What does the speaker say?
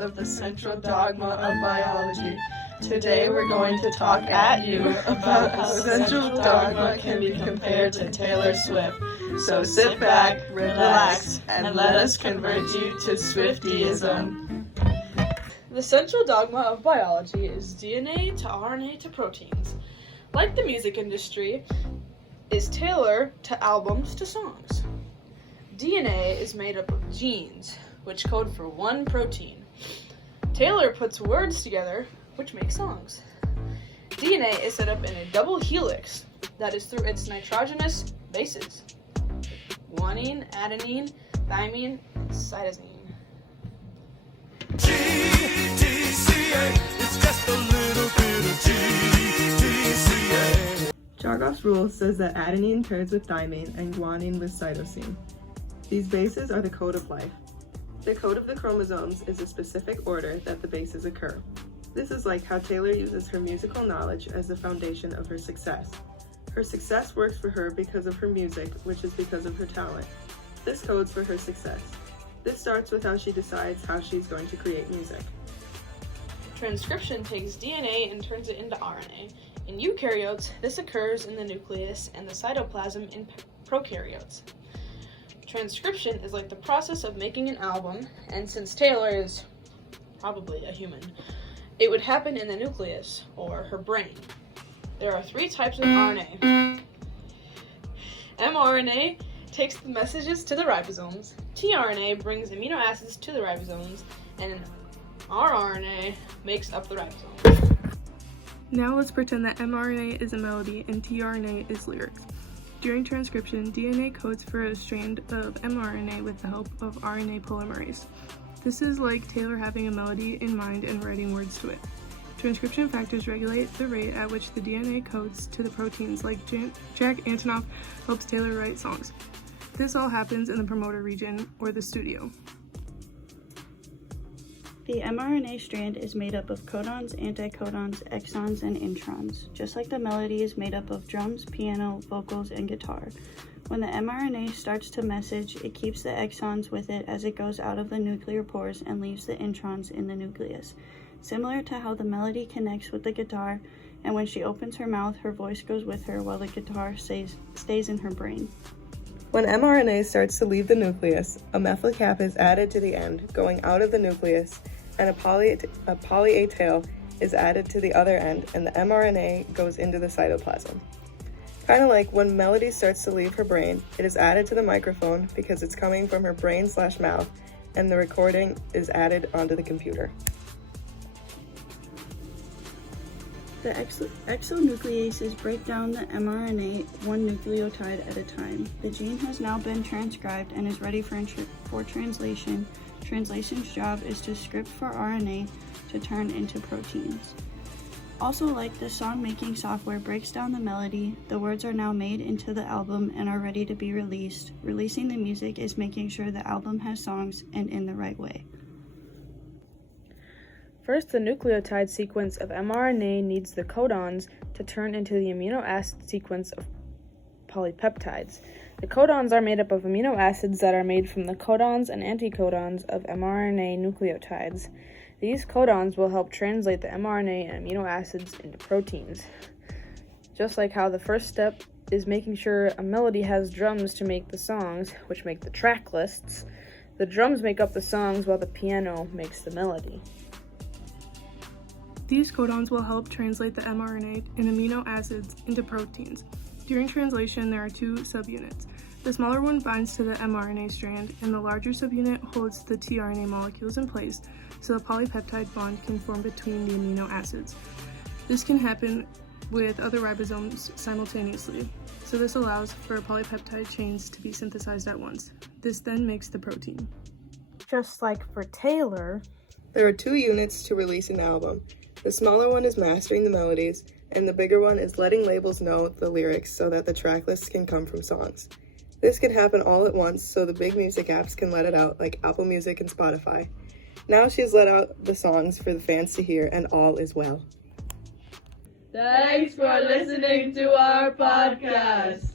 of the central dogma of biology. Today we're going to talk at you about how central dogma can be compared to Taylor Swift. So sit back, relax, and let us convert you to Swiftyism. The central dogma of biology is DNA to RNA to proteins. Like the music industry, is Taylor to albums to songs. DNA is made up of genes, which code for one protein. Taylor puts words together, which make songs. DNA is set up in a double helix, that is through its nitrogenous bases: guanine, adenine, thymine, cytosine. GTCA, it's just a little bit of GTCA. Chargaff's rule says that adenine pairs with thymine and guanine with cytosine. These bases are the code of life. The code of the chromosomes is a specific order that the bases occur. This is like how Taylor uses her musical knowledge as the foundation of her success. Her success works for her because of her music, which is because of her talent. This codes for her success. This starts with how she decides how she's going to create music. Transcription takes DNA and turns it into RNA. In eukaryotes, this occurs in the nucleus and the cytoplasm in prokaryotes. Transcription is like the process of making an album, and since Taylor is probably a human, it would happen in the nucleus, or her brain. There are 3 types of RNA. mRNA takes the messages to the ribosomes, tRNA brings amino acids to the ribosomes, and rRNA makes up the ribosomes. Now let's pretend that mRNA is a melody and tRNA is lyrics. During transcription, DNA codes for a strand of mRNA with the help of RNA polymerase. This is like Taylor having a melody in mind and writing words to it. Transcription factors regulate the rate at which the DNA codes to the proteins, like Jack Antonoff helps Taylor write songs. This all happens in the promoter region, or the studio. The mRNA strand is made up of codons, anticodons, exons, and introns, just like the melody is made up of drums, piano, vocals, and guitar. When the mRNA starts to message, it keeps the exons with it as it goes out of the nuclear pores and leaves the introns in the nucleus. Similar to how the melody connects with the guitar, and when she opens her mouth, her voice goes with her while the guitar stays in her brain. When mRNA starts to leave the nucleus, a methyl cap is added to the end, going out of the nucleus, and a poly-A tail is added to the other end, and the mRNA goes into the cytoplasm. Kind of like when Melody starts to leave her brain, it is added to the microphone because it's coming from her brain/mouth, and the recording is added onto the computer. The exonucleases break down the mRNA one nucleotide at a time. The gene has now been transcribed and is ready for translation. Translation's job is to script for RNA to turn into proteins. Also, like the song-making software breaks down the melody, the words are now made into the album and are ready to be released. Releasing the music is making sure the album has songs and in the right way. First, the nucleotide sequence of mRNA needs the codons to turn into the amino acid sequence of polypeptides. The codons are made up of amino acids that are made from the codons and anticodons of mRNA nucleotides. These codons will help translate the mRNA and amino acids into proteins. Just like how the first step is making sure a melody has drums to make the songs, which make the track lists, the drums make up the songs while the piano makes the melody. These codons will help translate the mRNA and amino acids into proteins. During translation, there are 2 subunits. The smaller one binds to the mRNA strand, and the larger subunit holds the tRNA molecules in place so the polypeptide bond can form between the amino acids. This can happen with other ribosomes simultaneously, so this allows for polypeptide chains to be synthesized at once. This then makes the protein. Just like for Taylor, there are 2 units to release an album. The smaller one is mastering the melodies, and the bigger one is letting labels know the lyrics so that the track lists can come from songs. This can happen all at once so the big music apps can let it out, like Apple Music and Spotify. Now she's let out the songs for the fans to hear, and all is well. Thanks for listening to our podcast.